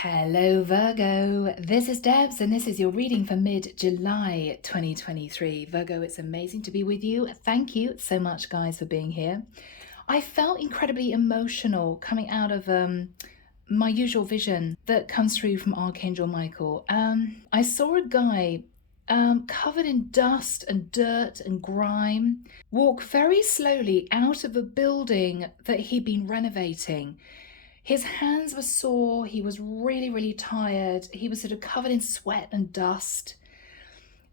Hello Virgo, this is Debs and this is your reading for mid-July 2023. Virgo, it's amazing to be with you. Thank you so much guys for being here. I felt incredibly emotional coming out of my usual vision that comes through from Archangel Michael. I saw a guy covered in dust and dirt and grime walk very slowly out of a building that he'd been renovating. His hands were sore, he was really tired, he was sort of covered in sweat and dust.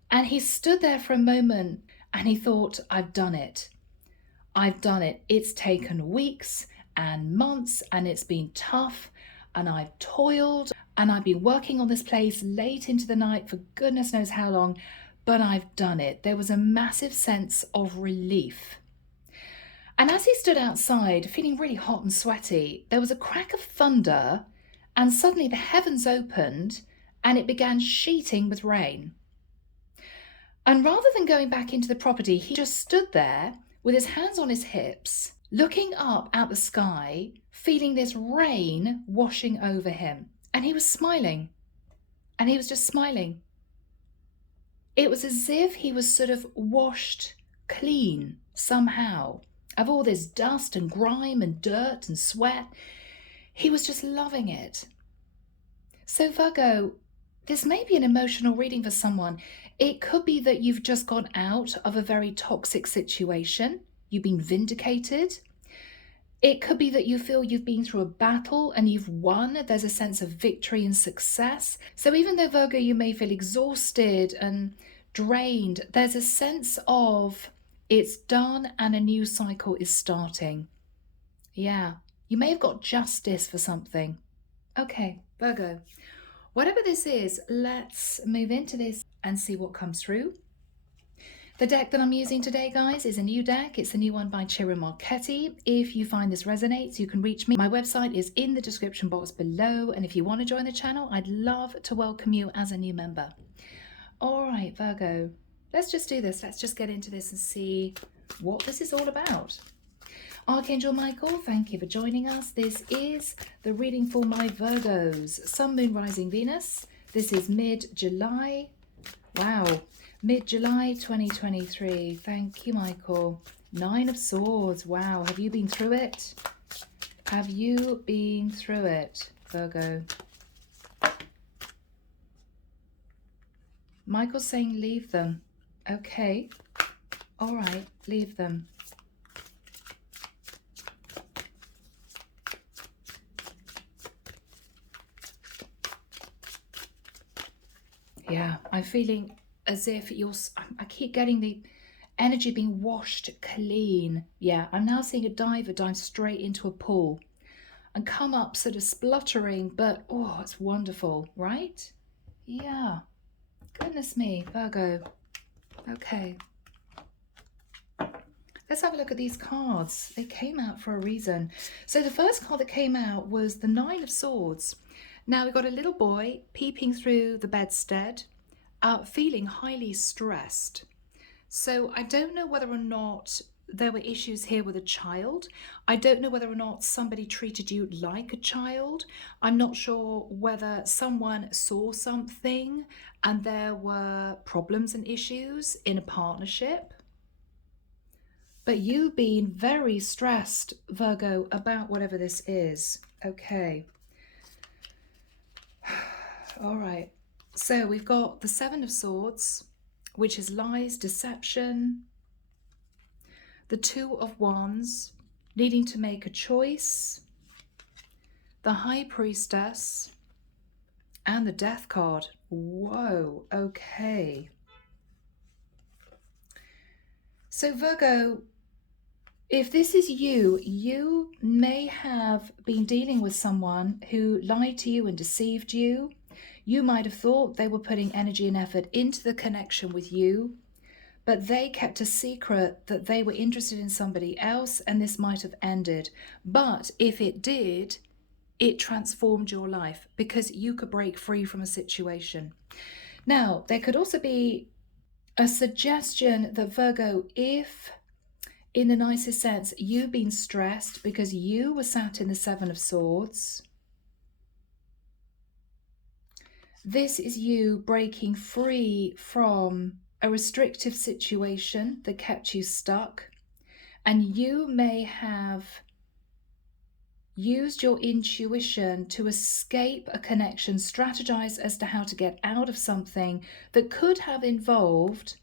And he stood there for a moment and he thought, I've done it. I've done it. It's taken weeks and months and it's been tough and I've toiled and I've been working on this place late into the night for goodness knows how long, but I've done it. There was a massive sense of relief. And as he stood outside, feeling really hot and sweaty, there was a crack of thunder, and suddenly the heavens opened and it began sheeting with rain. And rather than going back into the property, he just stood there with his hands on his hips, looking up at the sky, feeling this rain washing over him. And he was smiling. And he was just smiling. It was as if he was sort of washed clean somehow of all this dust and grime and dirt and sweat. He was just loving it. So Virgo, this may be an emotional reading for someone. It could be that you've just gone out of a very toxic situation. You've been vindicated. It could be that you feel you've been through a battle and you've won. There's a sense of victory and success. So even though Virgo, you may feel exhausted and drained, there's a sense of it's done and a new cycle is starting. Yeah, you may have got justice for something. Okay, Virgo, whatever this is, let's move into this and see what comes through. The deck that I'm using today, guys, is a new deck. It's a new one by Ciro Marchetti. If you find this resonates, you can reach me. My website is in the description box below. And if you want to join the channel, I'd love to welcome you as a new member. All right, Virgo, let's just do this. Let's just get into this and see what this is all about. Archangel Michael, thank you for joining us. This is the reading for my Virgos. Sun, Moon, Rising, Venus. This is mid-July. Wow. Mid-July 2023. Thank you, Michael. 9 of Swords. Wow. Have you been through it? Have you been through it, Virgo? Michael's saying leave them. Okay. All right. Leave them. Yeah, I'm feeling as if I keep getting the energy being washed clean. Yeah, I'm now seeing a diver dive straight into a pool and come up sort of spluttering, but oh, it's wonderful, right? Yeah. Goodness me, Virgo. Okay. Let's have a look at these cards. They came out for a reason. So the first card that came out was the 9 of Swords. Now we've got a little boy peeping through the bedstead, feeling highly stressed. So I don't know whether or not there were issues here with a child. I don't know whether or not somebody treated you like a child. I'm not sure whether someone saw something and there were problems and issues in a partnership. But you've been very stressed, Virgo, about whatever this is. Okay. All right. So we've got the 7 of Swords, which is lies, deception. The 2 of Wands, needing to make a choice. The High Priestess. And the Death card. Whoa, okay. So Virgo, if this is you, you may have been dealing with someone who lied to you and deceived you. You might have thought they were putting energy and effort into the connection with you, but they kept a secret that they were interested in somebody else and this might have ended. But if it did, it transformed your life because you could break free from a situation. Now, there could also be a suggestion that Virgo, if in the nicest sense, you've been stressed because you were sat in the 7 of Swords This is you breaking free from a restrictive situation that kept you stuck. And you may have used your intuition to escape a connection, strategize as to how to get out of something that could have involved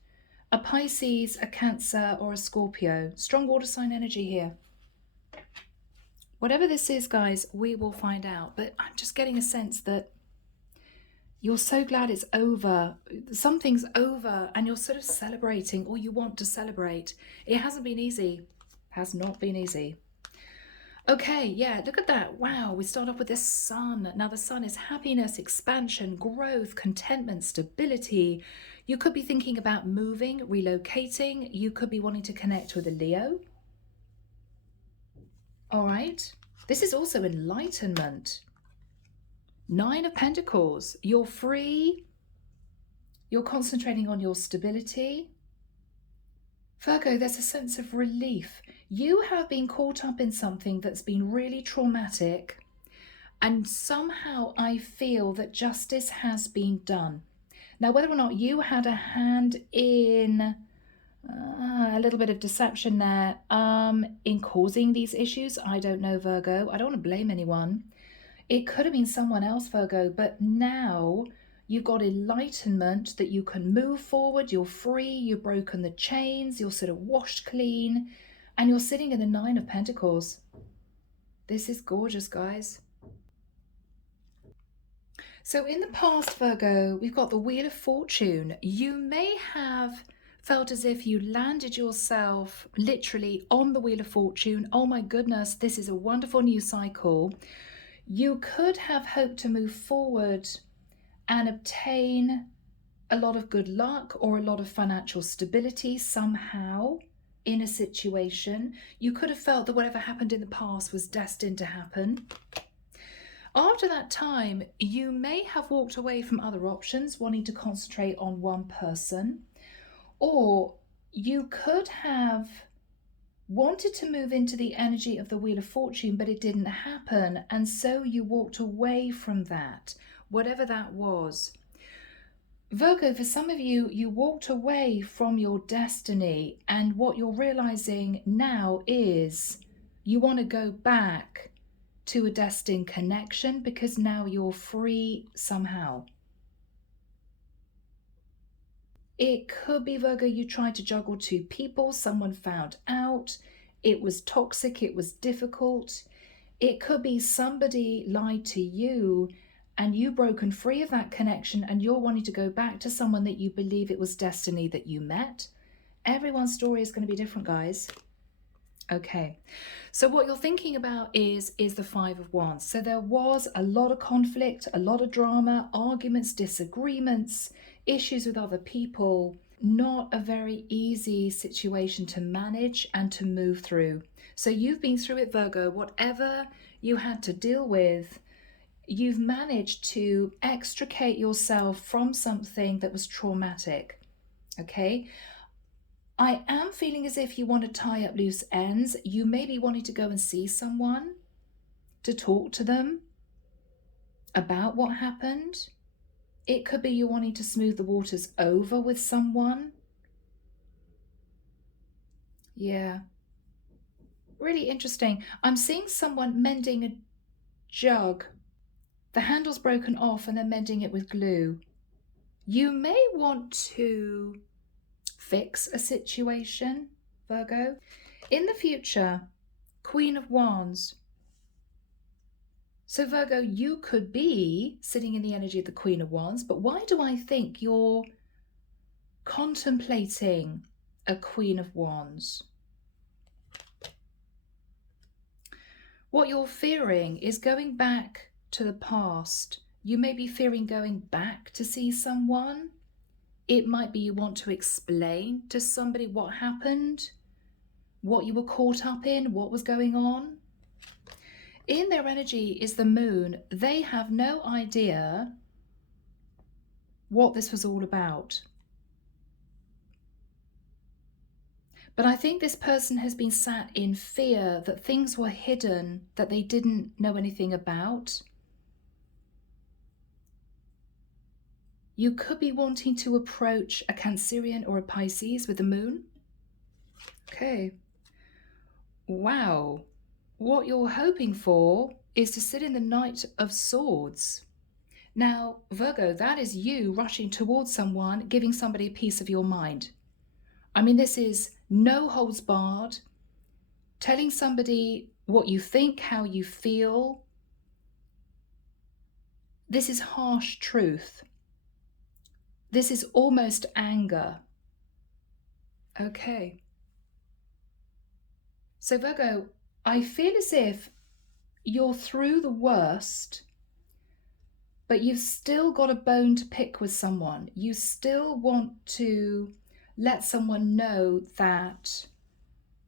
a Pisces, a Cancer, or a Scorpio. Strong water sign energy here. Whatever this is, guys, we will find out. But I'm just getting a sense that you're so glad it's over. Something's over and you're sort of celebrating, or you want to celebrate. It hasn't been easy. Has not been easy. Okay, yeah, look at that. Wow, we start off with the sun. Now the sun is happiness, expansion, growth, contentment, stability. You could be thinking about moving, relocating. You could be wanting to connect with a Leo. All right. This is also enlightenment. 9 of Pentacles. You're free. You're concentrating on your stability. Virgo, there's a sense of relief. You have been caught up in something that's been really traumatic, and somehow I feel that justice has been done. Now, whether or not you had a hand in a little bit of deception there in causing these issues, I don't know, Virgo. I don't want to blame anyone. It could have been someone else, Virgo, but now you've got enlightenment that you can move forward. You're free. You've broken the chains. You're sort of washed clean. And you're sitting in the 9 of Pentacles. This is gorgeous, guys. So in the past, Virgo, we've got the Wheel of Fortune. You may have felt as if you landed yourself literally on the Wheel of Fortune. Oh my goodness, this is a wonderful new cycle. You could have hoped to move forward and obtain a lot of good luck or a lot of financial stability somehow in a situation. You could have felt that whatever happened in the past was destined to happen. After that time, you may have walked away from other options, wanting to concentrate on one person, or you could have wanted to move into the energy of the Wheel of Fortune, but it didn't happen. And so you walked away from that, whatever that was. Virgo, for some of you, you walked away from your destiny. And what you're realizing now is you want to go back to a destined connection because now you're free somehow. It could be, Virgo, you tried to juggle 2 people, someone found out, it was toxic, it was difficult. It could be somebody lied to you and you've broken free of that connection and you're wanting to go back to someone that you believe it was destiny that you met. Everyone's story is going to be different, guys. Okay, so what you're thinking about is the 5 of Wands. So there was a lot of conflict, a lot of drama, arguments, disagreements, issues with other people. Not a very easy situation to manage and to move through. So you've been through it, Virgo. Whatever you had to deal with, you've managed to extricate yourself from something that was traumatic. Okay. I am feeling as if you want to tie up loose ends. You may be wanting to go and see someone to talk to them about what happened. It could be you're wanting to smooth the waters over with someone. Yeah. Really interesting. I'm seeing someone mending a jug. The handle's broken off and they're mending it with glue. You may want to fix a situation, Virgo. In the future, Queen of Wands. So Virgo, you could be sitting in the energy of the Queen of Wands, but why do I think you're contemplating a Queen of Wands? What you're fearing is going back to the past. You may be fearing going back to see someone. It might be you want to explain to somebody what happened, what you were caught up in, what was going on. In their energy is the moon. They have no idea what this was all about. But I think this person has been sat in fear that things were hidden that they didn't know anything about. You could be wanting to approach a Cancerian or a Pisces with the moon. Okay. Wow. What you're hoping for is to sit in the Knight of Swords. Now, Virgo, that is you rushing towards someone, giving somebody a piece of your mind. I mean, this is no holds barred, telling somebody what you think, how you feel. This is harsh truth. This is almost anger. Okay. So Virgo, I feel as if you're through the worst, but you've still got a bone to pick with someone. You still want to let someone know that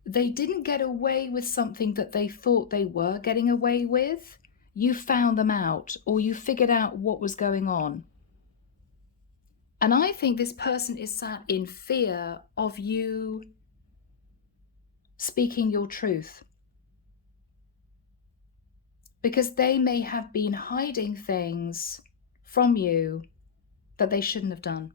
they didn't get away with something that they thought they were getting away with. You found them out, or you figured out what was going on. And I think this person is sat in fear of you speaking your truth, because they may have been hiding things from you that they shouldn't have done.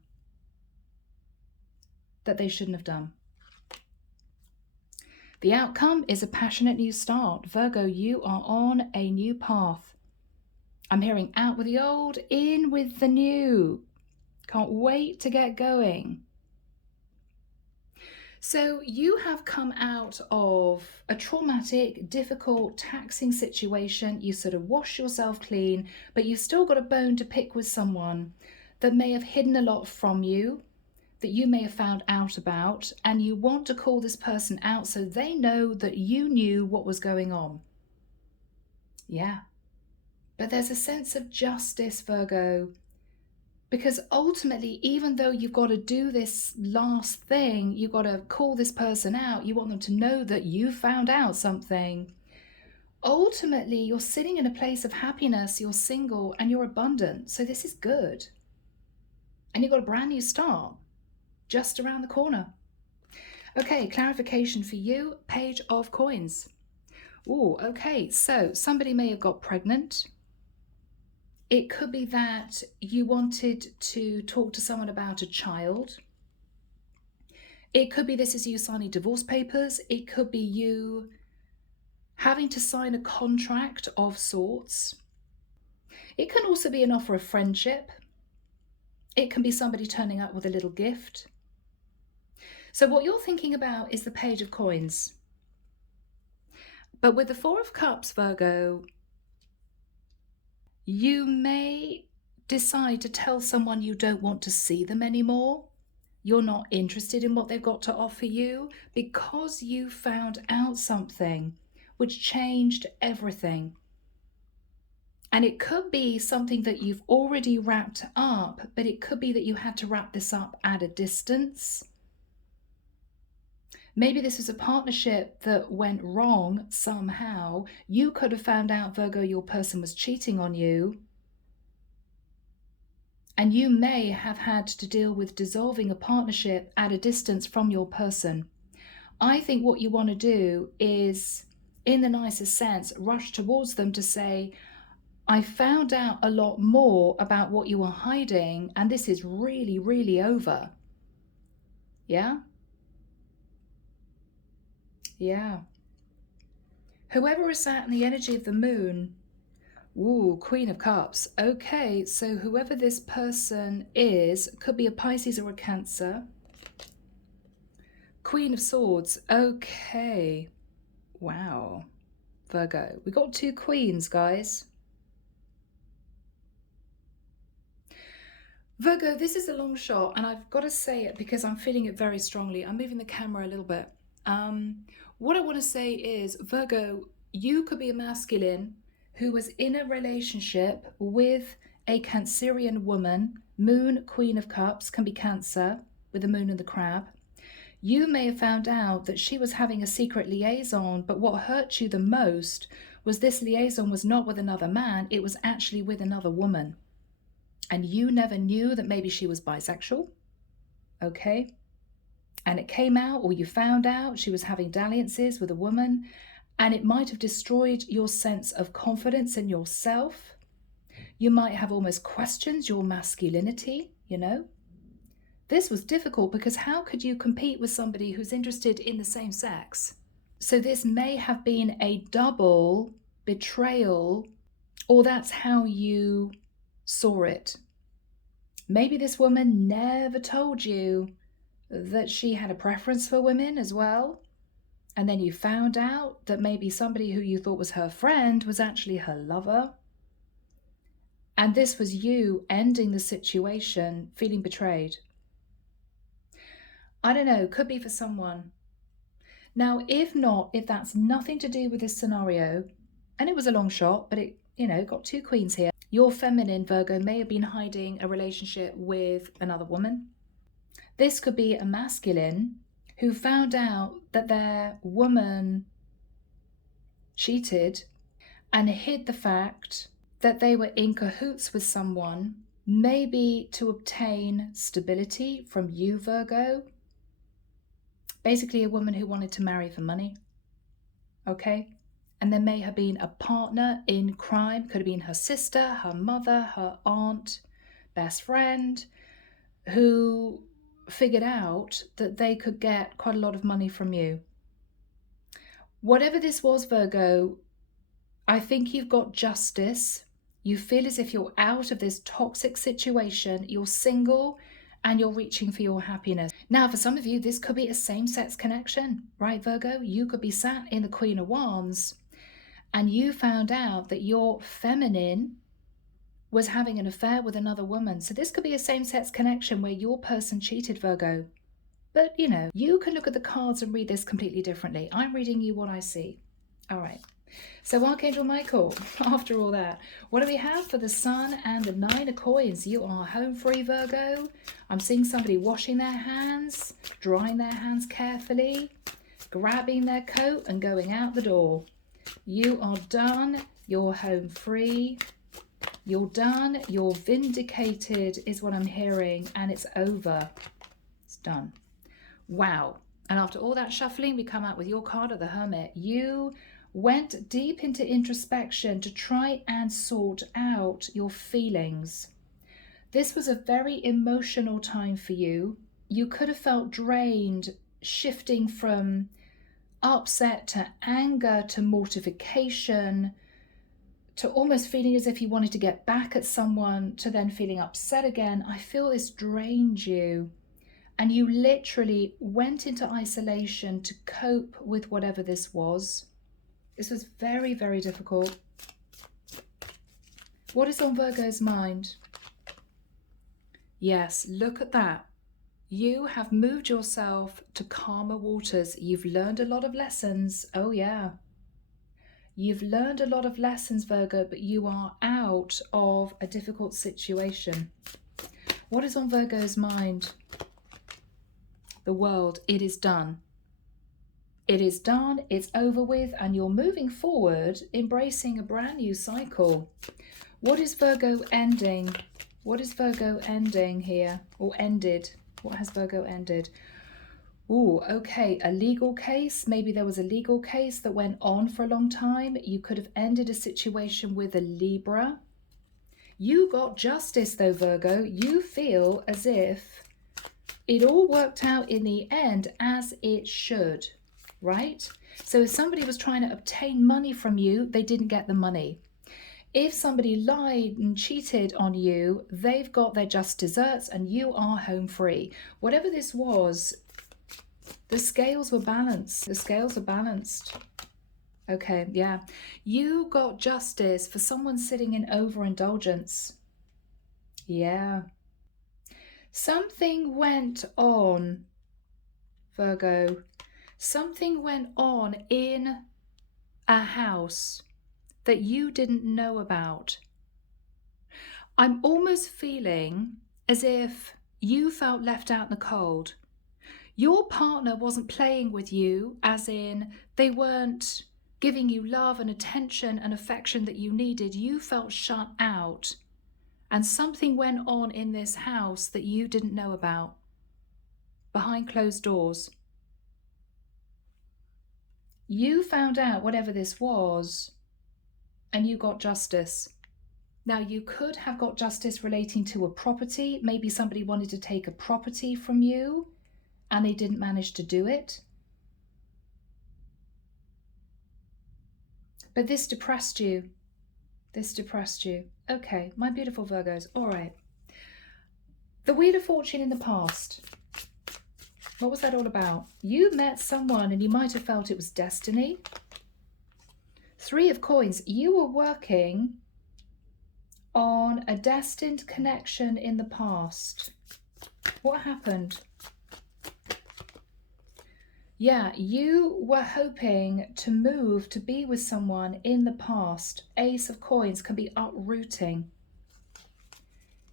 The outcome is a passionate new start. Virgo, you are on a new path. I'm hearing out with the old, in with the new. Can't wait to get going. So you have come out of a traumatic, difficult, taxing situation. You sort of wash yourself clean, but you've still got a bone to pick with someone that may have hidden a lot from you, that you may have found out about, and you want to call this person out so they know that you knew what was going on. Yeah. But there's a sense of justice, Virgo, because ultimately, even though you've got to do this last thing, you've got to call this person out, you want them to know that you found out something. Ultimately, you're sitting in a place of happiness, you're single, and you're abundant. So this is good. And you've got a brand new start just around the corner. Okay, clarification for you, Page of Coins. Oh, okay, so somebody may have got pregnant. It could be that you wanted to talk to someone about a child. It could be this is you signing divorce papers. It could be you having to sign a contract of sorts. It can also be an offer of friendship. It can be somebody turning up with a little gift. So what you're thinking about is the Page of Coins. But with the Four of Cups, Virgo, you may decide to tell someone you don't want to see them anymore. You're not interested in what they've got to offer you because you found out something which changed everything. And it could be something that you've already wrapped up, but it could be that you had to wrap this up at a distance. Maybe this is a partnership that went wrong somehow. You could have found out, Virgo, your person was cheating on you. And you may have had to deal with dissolving a partnership at a distance from your person. I think what you want to do is, in the nicest sense, rush towards them to say, I found out a lot more about what you were hiding, and this is really, really over. Yeah? Yeah. Whoever is sat in the energy of the moon, ooh, Queen of Cups. Okay, so whoever this person is, could be a Pisces or a Cancer. Queen of Swords. Okay. Wow. Virgo. We got two queens, guys. Virgo, this is a long shot, and I've got to say it because I'm feeling it very strongly. I'm moving the camera a little bit. What I want to say is, Virgo, you could be a masculine who was in a relationship with a Cancerian woman. Moon, Queen of Cups, can be Cancer with the moon and the crab. You may have found out that she was having a secret liaison, but what hurt you the most was this liaison was not with another man, it was actually with another woman. And you never knew that maybe she was bisexual. Okay? And it came out, or you found out she was having dalliances with a woman, and it might have destroyed your sense of confidence in yourself. You might have almost questioned your masculinity. you know? This was difficult because how could you compete with somebody who's interested in the same sex? So this may have been a double betrayal, or that's how you saw it. Maybe this woman never told you that she had a preference for women as well. And then you found out that maybe somebody who you thought was her friend was actually her lover. And this was you ending the situation, feeling betrayed. I don't know, could be for someone. Now, if not, if that's nothing to do with this scenario, and it was a long shot, but it, got two queens here. Your feminine, Virgo, may have been hiding a relationship with another woman. This could be a masculine who found out that their woman cheated and hid the fact that they were in cahoots with someone, maybe to obtain stability from you, Virgo. Basically, a woman who wanted to marry for money. Okay? And there may have been a partner in crime. Could have been her sister, her mother, her aunt, best friend, who figured out that they could get quite a lot of money from you. Whatever this was, Virgo, I think you've got justice. You feel as if you're out of this toxic situation. You're single and you're reaching for your happiness. Now, for some of you, this could be a same-sex connection, right, Virgo? You could be sat in the Queen of Wands and you found out that your feminine was having an affair with another woman. So this could be a same-sex connection where your person cheated, Virgo. But, you can look at the cards and read this completely differently. I'm reading you what I see. All right. So Archangel Michael, after all that, what do we have for the Sun and the Nine of Coins? You are home free, Virgo. I'm seeing somebody washing their hands, drying their hands carefully, grabbing their coat and going out the door. You are done. You're home free. You're done. You're vindicated is what I'm hearing, and it's over. It's done. Wow. And after all that shuffling, we come out with your card of the Hermit. You went deep into introspection to try and sort out your feelings. This was a very emotional time for you. You could have felt drained, shifting from upset to anger to mortification to almost feeling as if you wanted to get back at someone to then feeling upset again. I feel this drained you. And you literally went into isolation to cope with whatever this was. This was very, very difficult. What is on Virgo's mind? Yes, look at that. You have moved yourself to calmer waters. You've learned a lot of lessons. Oh, yeah. You've learned a lot of lessons, Virgo, but you are out of a difficult situation. What is on Virgo's mind? The World. It is done. It is done, it's over with, and you're moving forward, embracing a brand new cycle. What is Virgo ending? What is Virgo ending here? Or ended? What has Virgo ended? Ooh, okay, a legal case. Maybe there was a legal case that went on for a long time. You could have ended a situation with a Libra. You got justice though, Virgo. You feel as if it all worked out in the end as it should. Right? So if somebody was trying to obtain money from you, they didn't get the money. If somebody lied and cheated on you, they've got their just desserts and you are home free. Whatever this was, the scales were balanced. The scales are balanced. Okay, yeah. You got justice for someone sitting in overindulgence. Yeah. Something went on, Virgo. Something went on in a house that you didn't know about. I'm almost feeling as if you felt left out in the cold. Your partner wasn't playing with you, as in they weren't giving you love and attention and affection that you needed. You felt shut out. And something went on in this house that you didn't know about, behind closed doors. You found out whatever this was, and you got justice. Now, you could have got justice relating to a property. Maybe somebody wanted to take a property from you and they didn't manage to do it. But this depressed you. This depressed you. Okay, my beautiful Virgos. All right. The Wheel of Fortune in the past. What was that all about? You met someone and you might have felt it was destiny. Three of Coins. You were working on a destined connection in the past. What happened? Yeah, you were hoping to move to be with someone in the past. Ace of Coins can be uprooting.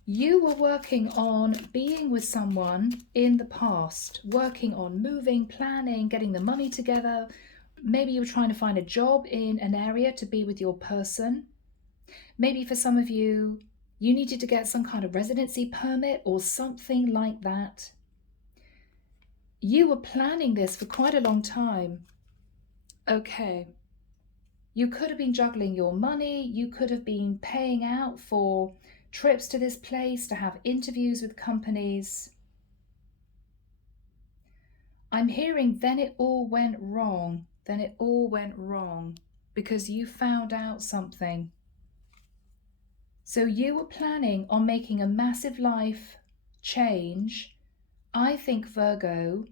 You were working on being with someone in the past, working on moving, planning, getting the money together. Maybe you were trying to find a job in an area to be with your person. Maybe for some of you, you needed to get some kind of residency permit or something like that. You were planning this for quite a long time. Okay. You could have been juggling your money. You could have been paying out for trips to this place, to have interviews with companies. I'm hearing then it all went wrong. Then it all went wrong because you found out something. So you were planning on making a massive life change, I think, Virgo,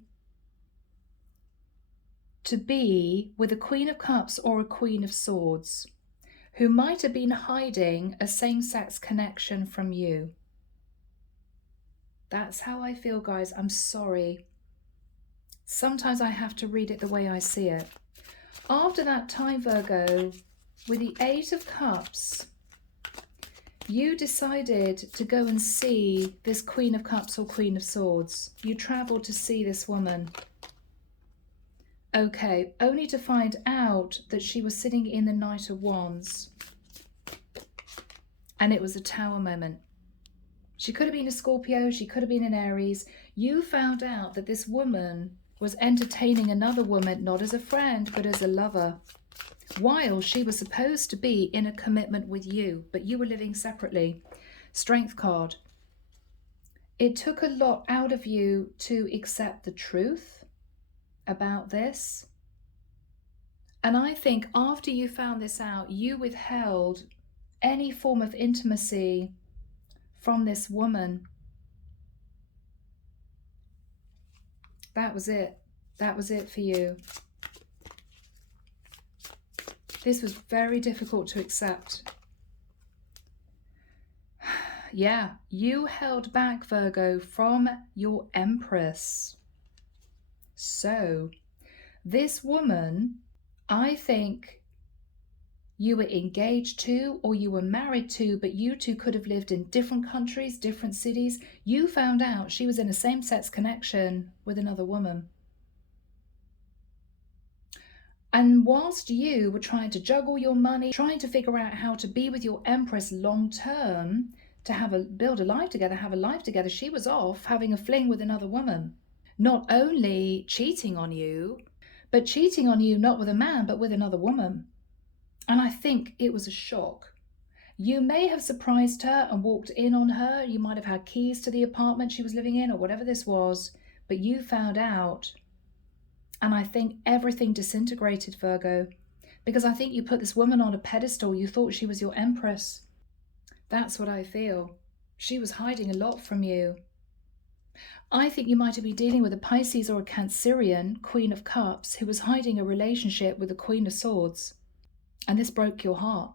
to be with a Queen of Cups or a Queen of Swords who might have been hiding a same-sex connection from you. That's how I feel, guys. I'm sorry. Sometimes I have to read it the way I see it. After that time, Virgo, with the Eight of Cups, you decided to go and see this Queen of Cups or Queen of Swords. You traveled to see this woman. Okay, only to find out that she was sitting in the Knight of Wands. And it was a Tower moment. She could have been a Scorpio, she could have been an Aries. You found out that this woman was entertaining another woman, not as a friend, but as a lover, while she was supposed to be in a commitment with you, but you were living separately. Strength card. It took a lot out of you to accept the truth about this. And I think after you found this out, you withheld any form of intimacy from this woman. That was it. That was it for you. This was very difficult to accept. Yeah, you held back, Virgo, from your Empress. So, this woman, I think you were engaged to or you were married to, but you two could have lived in different countries, different cities. You found out she was in a same-sex connection with another woman. And whilst you were trying to juggle your money, trying to figure out how to be with your Empress long term, to build a life together, have a life together, she was off having a fling with another woman. Not only cheating on you, but cheating on you not with a man, but with another woman. And I think it was a shock. You may have surprised her and walked in on her. You might have had keys to the apartment she was living in or whatever this was, but you found out. And I think everything disintegrated, Virgo, because I think you put this woman on a pedestal. You thought she was your Empress. That's what I feel. She was hiding a lot from you. I think you might have been dealing with a Pisces or a Cancerian, Queen of Cups, who was hiding a relationship with the Queen of Swords. And this broke your heart.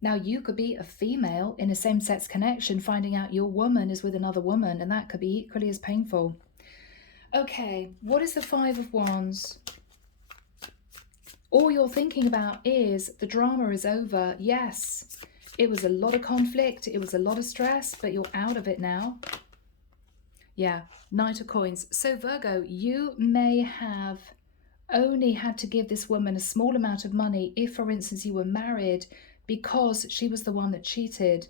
Now, you could be a female in a same-sex connection, finding out your woman is with another woman, and that could be equally as painful. Okay, what is the Five of Wands? All you're thinking about is the drama is over. Yes, it was a lot of conflict. It was a lot of stress, but you're out of it now. Yeah, Knight of Coins. So Virgo, you may have only had to give this woman a small amount of money if, for instance, you were married, because she was the one that cheated.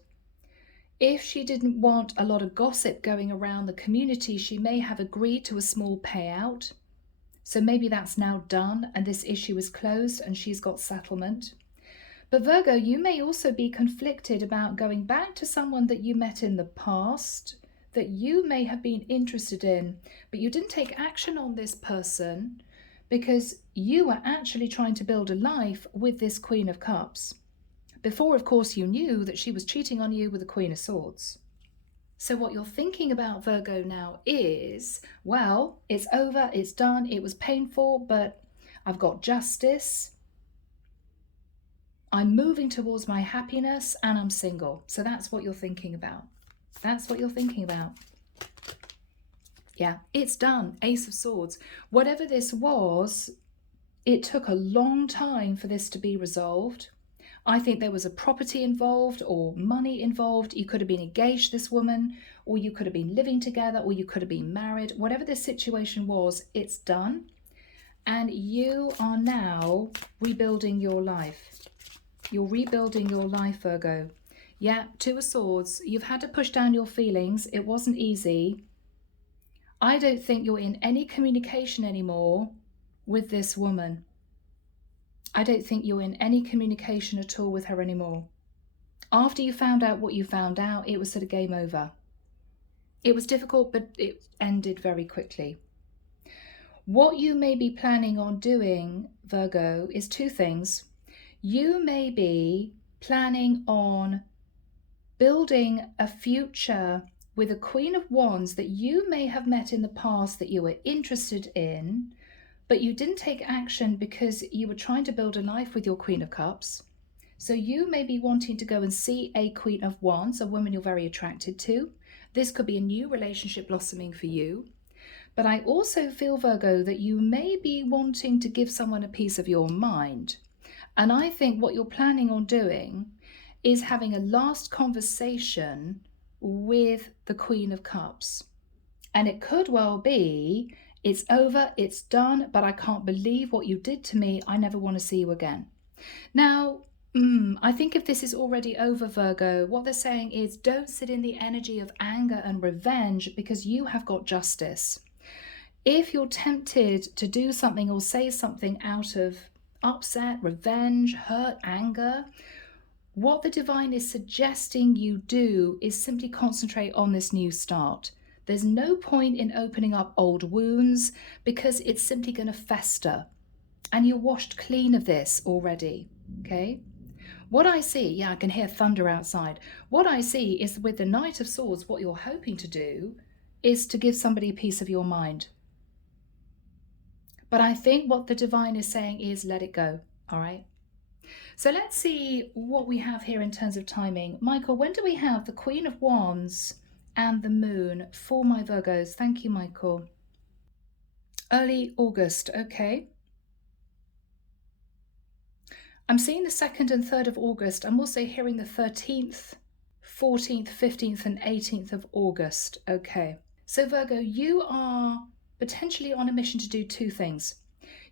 If she didn't want a lot of gossip going around the community, she may have agreed to a small payout. So maybe that's now done and this issue is closed and she's got settlement. But Virgo, you may also be conflicted about going back to someone that you met in the past, that you may have been interested in, but you didn't take action on this person because you were actually trying to build a life with this Queen of Cups. Before, of course, you knew that she was cheating on you with the Queen of Swords. So what you're thinking about, Virgo, now is, well, it's over, it's done, it was painful, but I've got justice. I'm moving towards my happiness and I'm single. So that's what you're thinking about. That's what you're thinking about. Yeah, it's done. Ace of Swords. Whatever this was, it took a long time for this to be resolved. I think there was a property involved or money involved. You could have been engaged to this woman, or you could have been living together, or you could have been married. Whatever this situation was, it's done. And you are now rebuilding your life. You're rebuilding your life, Virgo. Yeah, Two of Swords. You've had to push down your feelings. It wasn't easy. I don't think you're in any communication anymore with this woman. I don't think you're in any communication at all with her anymore. After you found out what you found out, it was sort of game over. It was difficult, but it ended very quickly. What you may be planning on doing, Virgo, is two things. You may be planning on building a future with a Queen of Wands that you may have met in the past that you were interested in, but you didn't take action because you were trying to build a life with your Queen of Cups. So you may be wanting to go and see a Queen of Wands, a woman you're very attracted to. This could be a new relationship blossoming for you. But I also feel, Virgo, that you may be wanting to give someone a piece of your mind. And I think what you're planning on doing is having a last conversation with the Queen of Cups. And it could well be, it's over, it's done, but I can't believe what you did to me. I never want to see you again. Now, I think if this is already over, Virgo, what they're saying is don't sit in the energy of anger and revenge because you have got justice. If you're tempted to do something or say something out of upset, revenge, hurt, anger, what the divine is suggesting you do is simply concentrate on this new start. There's no point in opening up old wounds because it's simply going to fester. And you're washed clean of this already, okay? What I see, yeah, I can hear thunder outside. What I see is with the Knight of Swords, what you're hoping to do is to give somebody a piece of your mind. But I think what the divine is saying is let it go, all right? So let's see what we have here in terms of timing. Michael, when do we have the Queen of Wands and the Moon for my Virgos? Thank you, Michael. Early August, okay. I'm seeing the 2nd and 3rd of August. I'm also hearing the 13th, 14th, 15th and 18th of August. Okay. So Virgo, you are potentially on a mission to do two things.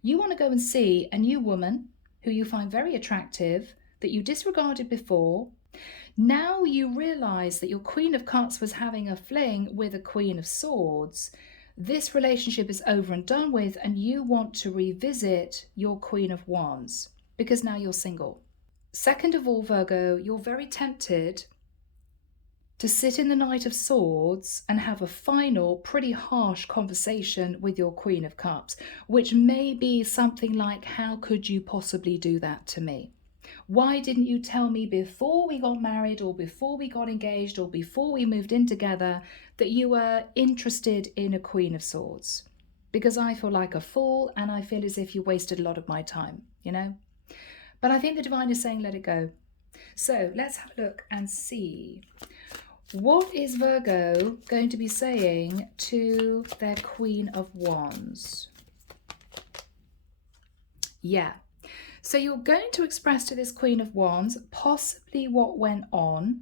You want to go and see a new woman who you find very attractive, that you disregarded before. Now you realize that your Queen of Cups was having a fling with a Queen of Swords. This relationship is over and done with, and you want to revisit your Queen of Wands because now you're single. Second of all, Virgo, you're very tempted to sit in the Knight of Swords and have a final, pretty harsh conversation with your Queen of Cups, which may be something like, how could you possibly do that to me? Why didn't you tell me before we got married or before we got engaged or before we moved in together that you were interested in a Queen of Swords? Because I feel like a fool and I feel as if you wasted a lot of my time, you know? But I think the divine is saying let it go. So let's have a look and see. What is Virgo going to be saying to their Queen of Wands? Yeah. So you're going to express to this Queen of Wands possibly what went on.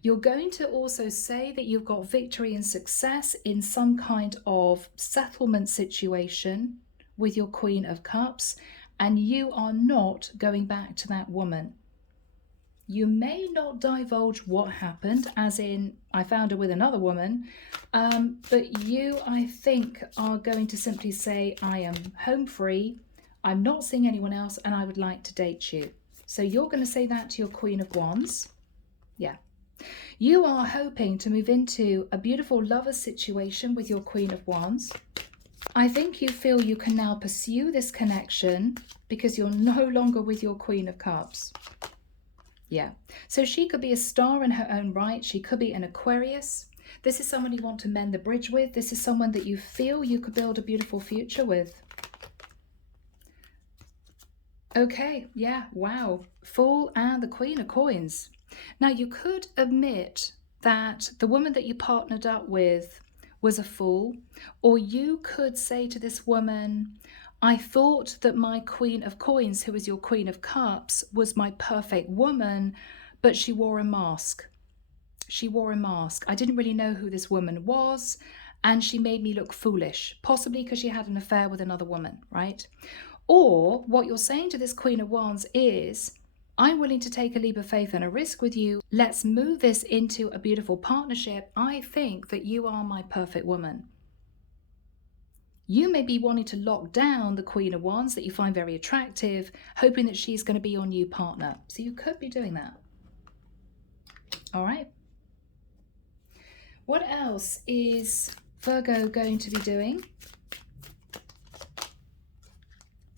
You're going to also say that you've got victory and success in some kind of settlement situation with your Queen of Cups, and you are not going back to that woman. You may not divulge what happened, as in, I found her with another woman, but you, I think, are going to simply say, I am home free, I'm not seeing anyone else and I would like to date you. So you're going to say that to your Queen of Wands. Yeah. You are hoping to move into a beautiful lover situation with your Queen of Wands. I think you feel you can now pursue this connection because you're no longer with your Queen of Cups. Yeah. So she could be a star in her own right. She could be an Aquarius. This is someone you want to mend the bridge with. This is someone that you feel you could build a beautiful future with. Okay, yeah, wow. Fool and the Queen of Coins. Now, you could admit that the woman that you partnered up with was a fool, or you could say to this woman, I thought that my Queen of Coins, who is your Queen of Cups, was my perfect woman, but she wore a mask. She wore a mask. I didn't really know who this woman was, and she made me look foolish, possibly because she had an affair with another woman, right? Or what you're saying to this Queen of Wands is, I'm willing to take a leap of faith and a risk with you. Let's move this into a beautiful partnership. I think that you are my perfect woman. You may be wanting to lock down the Queen of Wands that you find very attractive, hoping that she's going to be your new partner. So you could be doing that. All right. What else is Virgo going to be doing?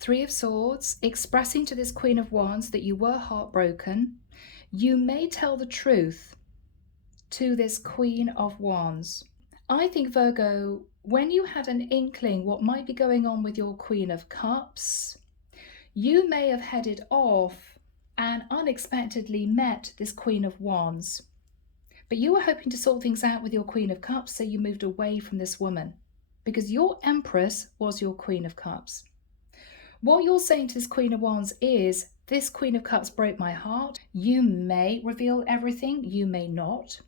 Three of Swords, expressing to this Queen of Wands that you were heartbroken. You may tell the truth to this Queen of Wands. I think, Virgo, when you had an inkling what might be going on with your Queen of Cups, you may have headed off and unexpectedly met this Queen of Wands. But you were hoping to sort things out with your Queen of Cups, so you moved away from this woman because your Empress was your Queen of Cups. What you're saying to this Queen of Wands is, this Queen of Cups broke my heart. You may reveal everything, you may not.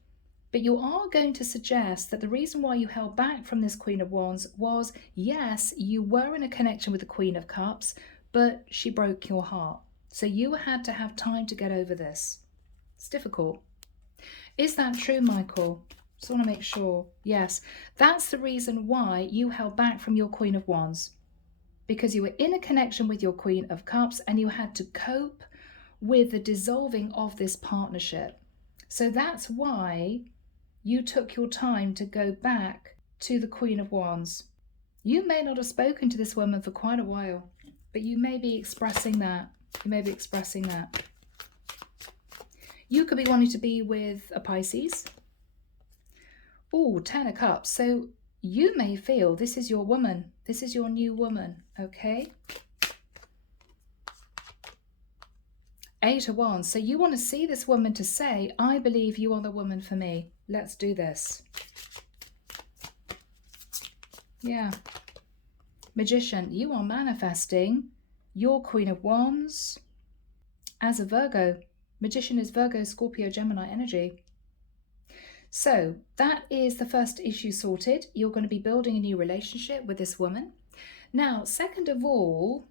But you are going to suggest that the reason why you held back from this Queen of Wands was, yes, you were in a connection with the Queen of Cups, but she broke your heart. So you had to have time to get over this. It's difficult. Is that true, Michael? Just want to make sure. Yes, that's the reason why you held back from your Queen of Wands. Because you were in a connection with your Queen of Cups and you had to cope with the dissolving of this partnership. So that's why you took your time to go back to the Queen of Wands. You may not have spoken to this woman for quite a while, but you may be expressing that. You may be expressing that. You could be wanting to be with a Pisces. Oh, 10 of Cups. So you may feel this is your woman. This is your new woman, okay? 8 of Wands. So you want to see this woman to say, I believe you are the woman for me. Let's do this. Yeah. Magician. You are manifesting your Queen of Wands as a Virgo. Magician is Virgo, Scorpio, Gemini energy. So that is the first issue sorted. You're going to be building a new relationship with this woman. Now, second of all,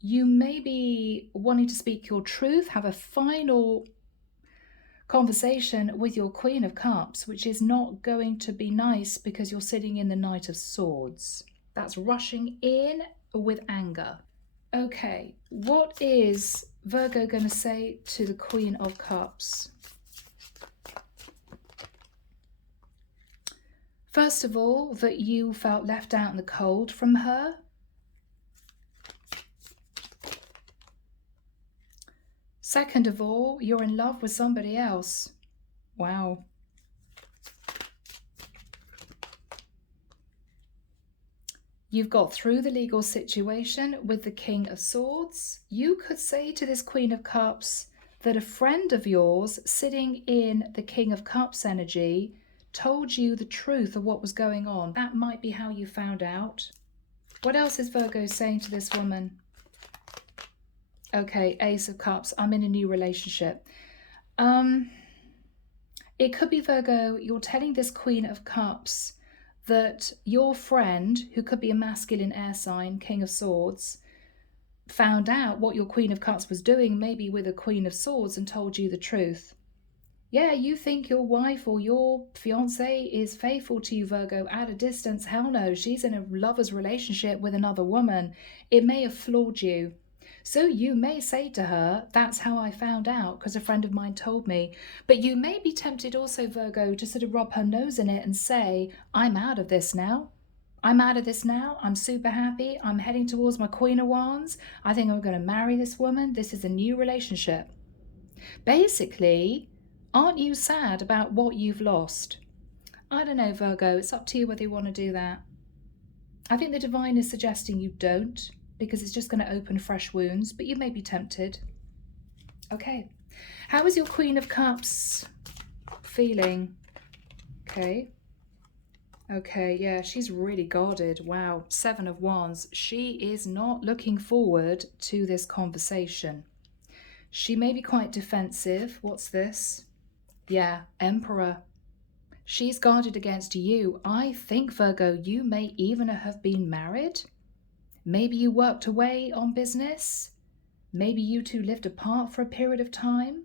you may be wanting to speak your truth, have a final conversation with your Queen of Cups, which is not going to be nice because you're sitting in the Knight of Swords. That's rushing in with anger. Okay, what is Virgo going to say to the Queen of Cups? First of all, that you felt left out in the cold from her. Second of all, you're in love with somebody else. Wow. You've got through the legal situation with the King of Swords. You could say to this Queen of Cups that a friend of yours sitting in the King of Cups energy told you the truth of what was going on. That might be how you found out. What else is Virgo saying to this woman? Okay, Ace of Cups. I'm in a new relationship. It could be, Virgo, you're telling this Queen of Cups that your friend, who could be a masculine air sign, King of Swords, found out what your Queen of Cups was doing, maybe with a Queen of Swords, and told you the truth. Yeah, you think your wife or your fiance is faithful to you, Virgo, at a distance. Hell no, she's in a lover's relationship with another woman. It may have floored you. So you may say to her, that's how I found out because a friend of mine told me. But you may be tempted also, Virgo, to sort of rub her nose in it and say, I'm out of this now. I'm out of this now. I'm super happy. I'm heading towards my Queen of Wands. I think I'm going to marry this woman. This is a new relationship. Basically, aren't you sad about what you've lost? I don't know, Virgo. It's up to you whether you want to do that. I think the divine is suggesting you don't, because it's just going to open fresh wounds, but you may be tempted. Okay. How is your Queen of Cups feeling? Okay. Okay, yeah, she's really guarded. Wow, 7 of Wands. She is not looking forward to this conversation. She may be quite defensive. What's this? Yeah, Emperor. She's guarded against you. I think, Virgo, you may even have been married. Maybe you worked away on business. Maybe you two lived apart for a period of time.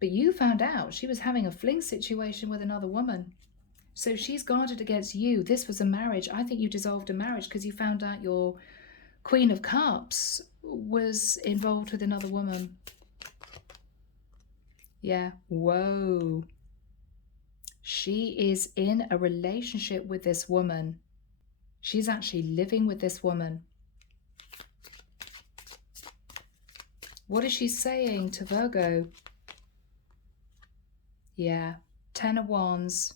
But you found out she was having a fling situation with another woman. So she's guarded against you. This was a marriage. I think you dissolved a marriage because you found out your Queen of Cups was involved with another woman. Yeah. Whoa. She is in a relationship with this woman. She's actually living with this woman. What is she saying to Virgo? Yeah. 10 of Wands.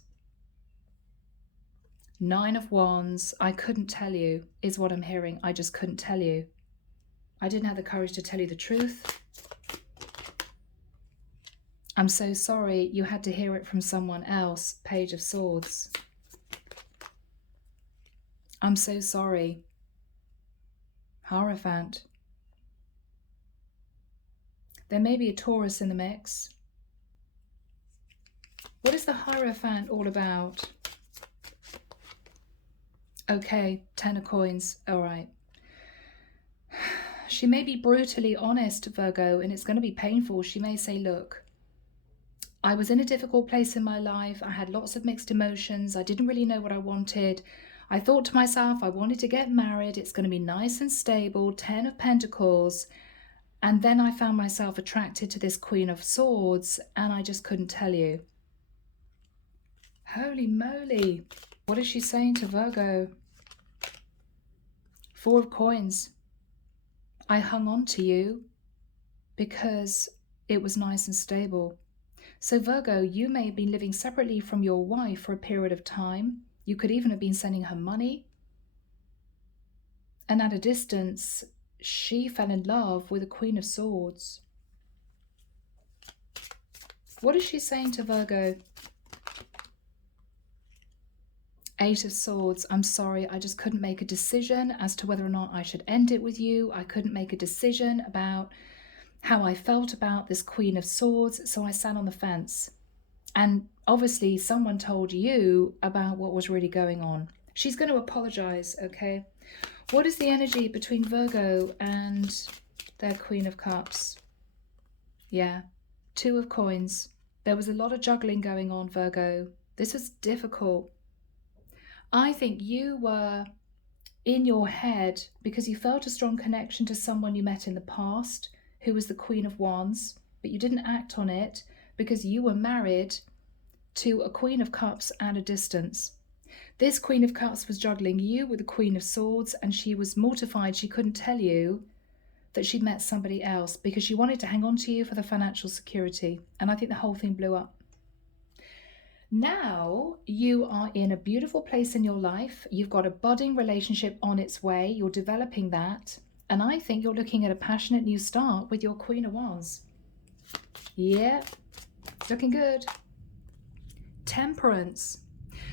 9 of Wands. I couldn't tell you is what I'm hearing. I just couldn't tell you. I didn't have the courage to tell you the truth. I'm so sorry you had to hear it from someone else. Page of Swords. I'm so sorry. Hierophant. There may be a Taurus in the mix. What is the Hierophant all about? Okay, 10 of Coins. All right. She may be brutally honest, Virgo, and it's going to be painful. She may say, look, I was in a difficult place in my life. I had lots of mixed emotions. I didn't really know what I wanted. I thought to myself, I wanted to get married. It's going to be nice and stable. 10 of Pentacles. And then I found myself attracted to this Queen of Swords, and I just couldn't tell you. Holy moly. What is she saying to Virgo? 4 of Coins. I hung on to you because it was nice and stable. So Virgo, you may have been living separately from your wife for a period of time. You could even have been sending her money. And at a distance, she fell in love with a Queen of Swords. What is she saying to Virgo? 8 of Swords. I'm sorry, I just couldn't make a decision as to whether or not I should end it with you. I couldn't make a decision about how I felt about this Queen of Swords, so I sat on the fence. And obviously someone told you about what was really going on. She's going to apologize, okay? What is the energy between Virgo and their Queen of Cups? Yeah, 2 of Coins. There was a lot of juggling going on, Virgo. This was difficult. I think you were in your head because you felt a strong connection to someone you met in the past who was the Queen of Wands, but you didn't act on it because you were married to a Queen of Cups at a distance. This Queen of Cups was juggling you with the Queen of Swords, and she was mortified she couldn't tell you that she'd met somebody else because she wanted to hang on to you for the financial security. And I think the whole thing blew up. Now you are in a beautiful place in your life. You've got a budding relationship on its way. You're developing that. And I think you're looking at a passionate new start with your Queen of Wands. Yeah, looking good. Temperance.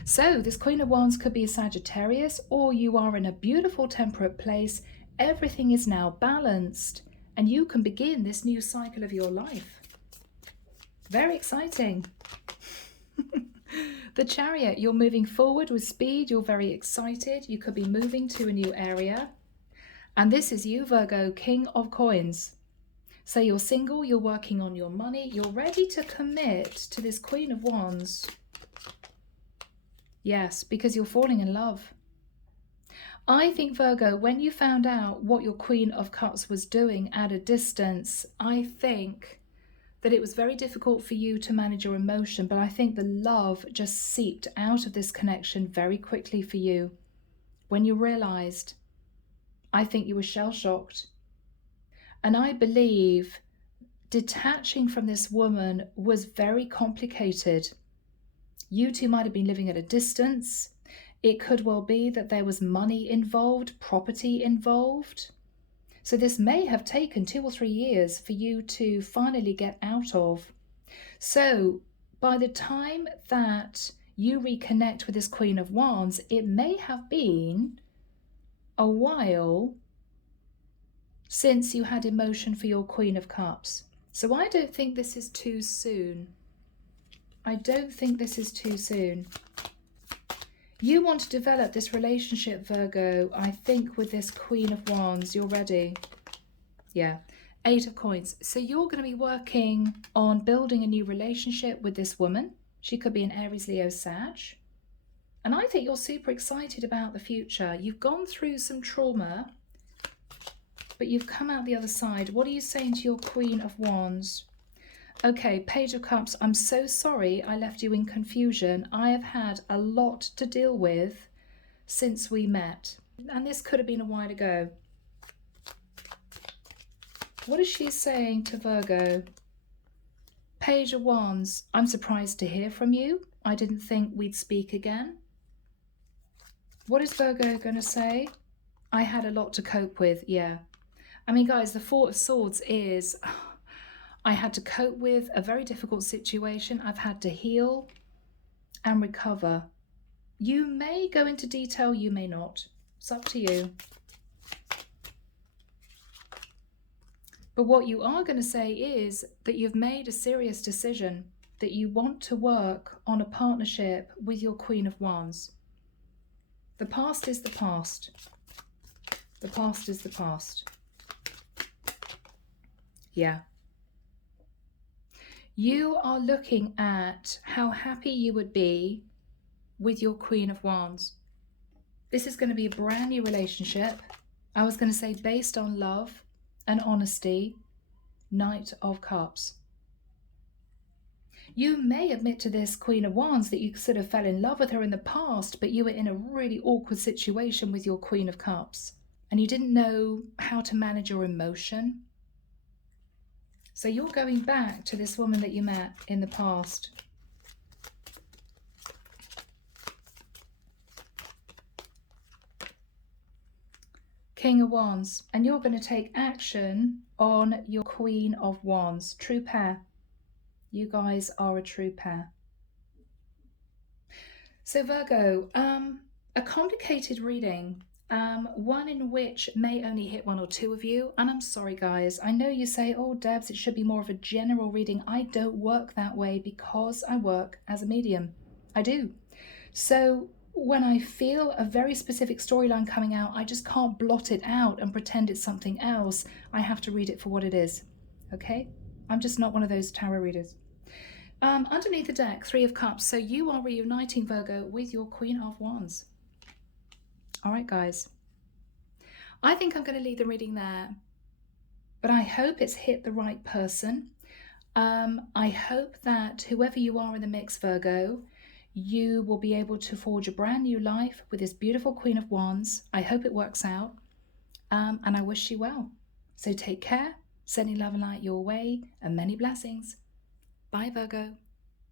So this Queen of Wands could be a Sagittarius, or you are in a beautiful temperate place. Everything is now balanced and you can begin this new cycle of your life. Very exciting. The Chariot, you're moving forward with speed. You're very excited. You could be moving to a new area. And this is you, Virgo, King of Coins. So you're single, you're working on your money, you're ready to commit to this Queen of Wands. Yes, because you're falling in love. I think, Virgo, when you found out what your Queen of Cups was doing at a distance, I think that it was very difficult for you to manage your emotion, but I think the love just seeped out of this connection very quickly for you. When you realized, I think you were shell-shocked. And I believe detaching from this woman was very complicated. You two might have been living at a distance. It could well be that there was money involved, property involved. So this may have taken 2 or 3 years for you to finally get out of. So by the time that you reconnect with this Queen of Wands, it may have been a while since you had emotion for your Queen of Cups. So I don't think this is too soon. I don't think this is too soon. You want to develop this relationship, Virgo, I think, with this Queen of Wands. You're ready. Yeah. 8 of Coins. So you're going to be working on building a new relationship with this woman. She could be an Aries, Leo, Sag. And I think you're super excited about the future. You've gone through some trauma, but you've come out the other side. What are you saying to your Queen of Wands? Okay, Page of Cups. I'm so sorry I left you in confusion. I have had a lot to deal with since we met. And this could have been a while ago. What is she saying to Virgo? Page of Wands. I'm surprised to hear from you. I didn't think we'd speak again. What is Virgo going to say? I had a lot to cope with. Yeah. I mean, guys, the Four of Swords is... I had to cope with a very difficult situation. I've had to heal and recover. You may go into detail, you may not. It's up to you. But what you are going to say is that you've made a serious decision, that you want to work on a partnership with your Queen of Wands. The past is the past. The past is the past. Yeah. You are looking at how happy you would be with your Queen of Wands. This is going to be a brand new relationship. I was going to say based on love and honesty. Knight of Cups. You may admit to this Queen of Wands that you sort of fell in love with her in the past, but you were in a really awkward situation with your Queen of Cups and you didn't know how to manage your emotion. So you're going back to this woman that you met in the past. King of Wands. And you're going to take action on your Queen of Wands. True pair. You guys are a true pair. So Virgo, a complicated reading. One in which may only hit 1 or 2 of you. And I'm sorry, guys. I know you say, oh, Debs, it should be more of a general reading. I don't work that way because I work as a medium. I do. So when I feel a very specific storyline coming out, I just can't blot it out and pretend it's something else. I have to read it for what it is. Okay? I'm just not one of those tarot readers. Underneath the deck, 3 of Cups. So you are reuniting, Virgo, with your Queen of Wands. All right, guys. I think I'm going to leave the reading there. But I hope it's hit the right person. I hope that whoever you are in the mix, Virgo, you will be able to forge a brand new life with this beautiful Queen of Wands. I hope it works out. And I wish you well. So take care, sending love and light your way, and many blessings. Bye, Virgo.